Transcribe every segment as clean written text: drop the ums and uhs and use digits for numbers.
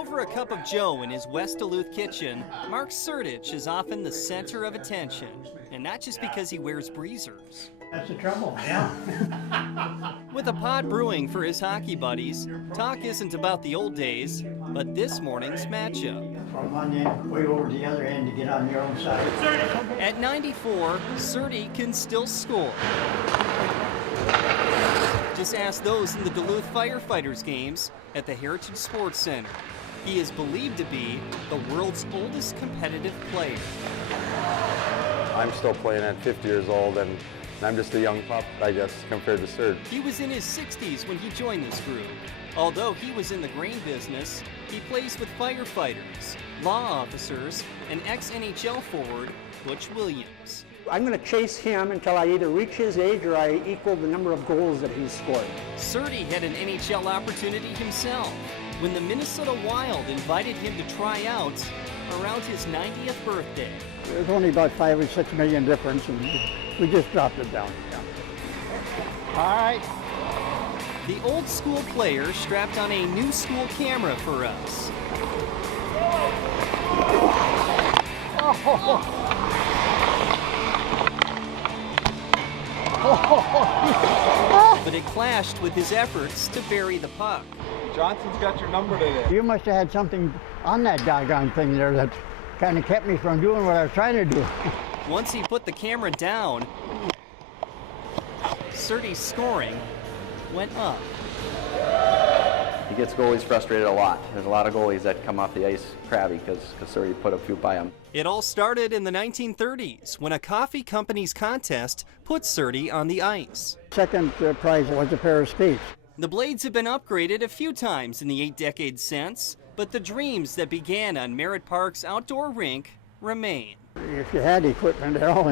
Over a cup of joe in his West Duluth kitchen, Mark Sertich is often the center of attention, and not just because he wears breezers. That's the trouble, yeah. With a pot brewing for his hockey buddies, talk isn't about the old days, but this morning's matchup. From one end, way over to the other end to get on your own side. At 94, Sertie can still score. Just ask those in the Duluth Firefighters games at the Heritage Sports Center. He is believed to be the world's oldest competitive player. I'm still playing at 50 years old, and I'm just a young pup, I guess, compared to Sert. He was in his 60s when he joined this group. Although he was in the grain business, he plays with firefighters, law officers, and ex-NHL forward Butch Williams. I'm going to chase him until I either reach his age or I equal the number of goals that he's scored. Sertie had an NHL opportunity himself when the Minnesota Wild invited him to try out around his 90th birthday. There's only about 5 or 6 million difference, and we just dropped it down. Yeah. All right. The old school player strapped on a new school camera for us. But it clashed with his efforts to bury the puck. Johnson's got your number today. You must have had something on that doggone thing there that kind of kept me from doing what I was trying to do. Once he put the camera down, Sertie's scoring went up. He gets goalies frustrated a lot. There's a lot of goalies that come off the ice crabby because Sertie put a few by him. It all started in the 1930s when a coffee company's contest put Sertie on the ice. Second prize was a pair of skates. The blades have been upgraded a few times in the 8 decades since, but the dreams that began on Merritt Park's outdoor rink remain. If you had equipment at all,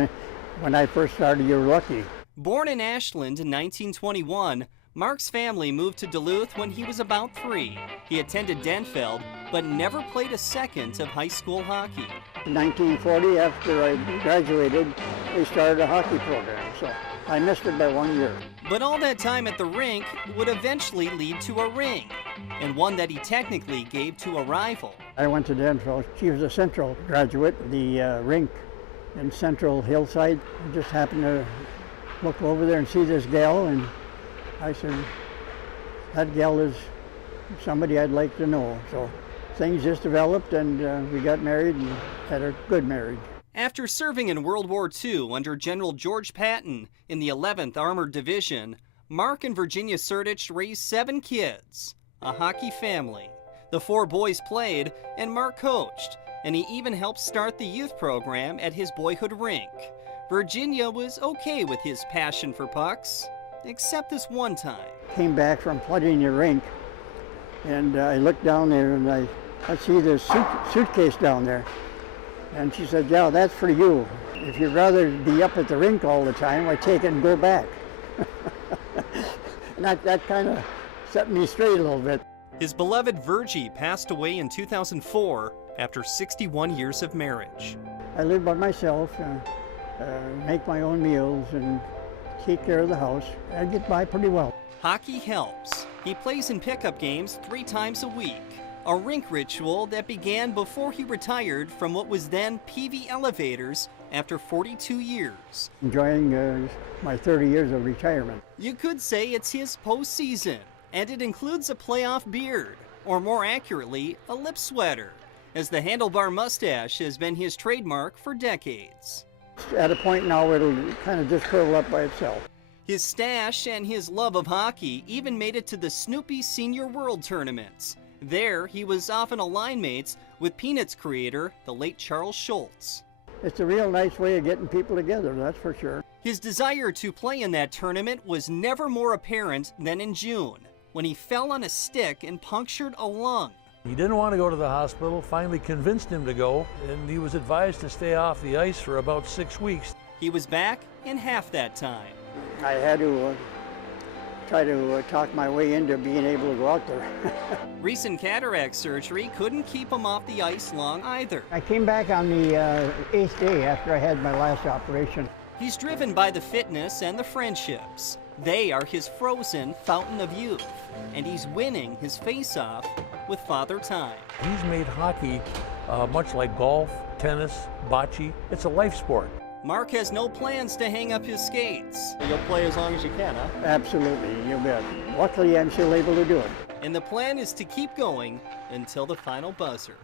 when I first started, you were lucky. Born in Ashland in 1921, Mark's family moved to Duluth when he was about 3. He attended Denfeld, but never played a second of high school hockey. In 1940, after I graduated, they started a hockey program, so I missed it by 1 year. But all that time at the rink would eventually lead to a ring, and one that he technically gave to a rival. I went to Denfeld. She was a Central graduate. The rink in Central Hillside. I just happened to look over there and see this gal, and I said, that gal is somebody I'd like to know. So things just developed, and we got married and had a good marriage. After serving in World War II under General George Patton in the 11th Armored Division, Mark and Virginia Sertich raised 7 kids, a hockey family. The 4 boys played, and Mark coached, and he even helped start the youth program at his boyhood rink. Virginia was okay with his passion for pucks, except this one time. Came back from flooding the rink, and I looked down there, and I see this suitcase down there. And she said, yeah, that's for you. If you'd rather be up at the rink all the time, I take it and go back. And that kind of set me straight a little bit. His beloved Virgie passed away in 2004 after 61 years of marriage. I live by myself, make my own meals, and take care of the house. I get by pretty well. Hockey helps. He plays in pickup games 3 times a week. A rink ritual that began before he retired from what was then PV Elevators after 42 years. Enjoying my 30 years of retirement. You could say it's his postseason, and it includes a playoff beard, or more accurately, a lip sweater, as the handlebar mustache has been his trademark for decades. At a point now it'll kind of just curl up by itself. His stash and his love of hockey even made it to the Snoopy Senior World Tournaments. There, he was often a line mates with Peanuts creator, the late Charles Schulz. It's a real nice way of getting people together, that's for sure. His desire to play in that tournament was never more apparent than in June, when he fell on a stick and punctured a lung. He didn't want to go to the hospital, finally convinced him to go, and he was advised to stay off the ice for about 6 weeks. He was back in half that time. I had to try to talk my way into being able to go out there. Recent cataract surgery couldn't keep him off the ice long either. I came back on the 8th day after I had my last operation. He's driven by the fitness and the friendships. They are his frozen fountain of youth, and he's winning his face-off with Father Time. He's made hockey much like golf, tennis, bocce. It's a life sport. Mark has no plans to hang up his skates. You'll play as long as you can, huh? Absolutely, you bet. Luckily, I'm still able to do it. And the plan is to keep going until the final buzzer.